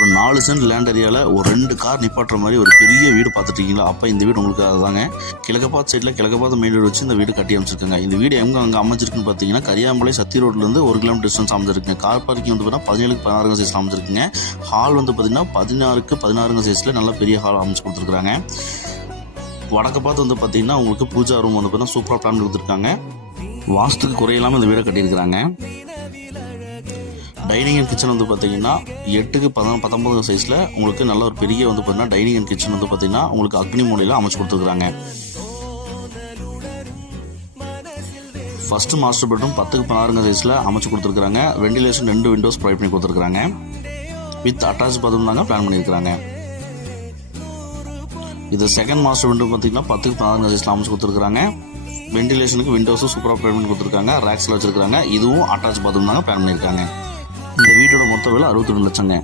ஒரு 4 cent land ஏரியாவில் ஒரு 2 கார் நிப்பாட்டுற மாதிரி ஒரு பெரிய வீடு பார்த்துட்டீங்களா? அப்போ இந்த வீடு உங்களுக்கு அதுதாங்க. கிழக்கப்பாத்து சைடில் கிழக்கப்பாத்து மெயின் ரோடு வச்சு இந்த வீடு கட்டி அமைச்சிருக்காங்க. இந்த வீடு அங்கே அமைஞ்சிருக்குன்னு பார்த்தீங்கன்னா கரியாம்பாளையம் சத்தி ரோட்லேருந்து 1 கிலோமீட்டர் டிஸ்டன்ஸ் அமைஞ்சிருக்குங்க. கார் பார்க்கிங் வந்து பார்த்தீங்கன்னா 17க்கு 16 சைஸில் அமைஞ்சிருக்குங்க. ஹால் வந்து பார்த்தீங்கன்னா 16க்கு 16 சைஸில் நல்ல பெரிய ஹால் அமைச்சு கொடுத்துருக்காங்க. வடக்கு பார்த்து வந்து பார்த்தீங்கன்னா உங்களுக்கு பூஜா ரூம் வந்து பார்த்தீங்கன்னா சூப்பராக பிளான் கொடுத்துருக்காங்க. வாஸ்துக்கு குறையில்லாமல் இந்த வீடை கட்டியிருக்கிறாங்க. டைனிங் அண்ட் கிச்சன் வந்து பார்த்தீங்கன்னா 8க்கு 19 சைஸில் உங்களுக்கு நல்ல ஒரு பெரிய வந்து பார்த்தீங்கன்னா டைனிங் அண்ட் கிச்சன் வந்து பார்த்தீங்கன்னா உங்களுக்கு அக்னி மூலையில் அமைச்சு கொடுத்துருக்காங்க. ஃபர்ஸ்ட் மாஸ்டர் பெட்ரூம் 10க்கு 16 சைஸில் அமைச்சு கொடுத்துருக்காங்க. வெண்டிலேஷன் 2 விண்டோஸ் ப்ரொவைட் பண்ணி கொடுத்துருக்காங்க. வித் அட்டாச் பாத்ரூம் தாங்க பிளான் பண்ணியிருக்காங்க. இது செகண்ட் மாஸ்டர் பெட்ரூம் பார்த்தீங்கன்னா 10க்கு 16 சைஸில் அமைச்சு கொடுத்துருக்காங்க. வெண்டிலேஷனுக்கு விண்டோஸும் சூப்பராக பிளான் பண்ணி கொடுத்துருக்காங்க. ரேக்ஸில் வச்சிருக்காங்க. இதுவும் அட்டாச் பாத்ரூம் தாங்க பிளான் பண்ணியிருக்காங்க. இந்த வீட்டோட மொத்த விலை 62 லட்சங்க.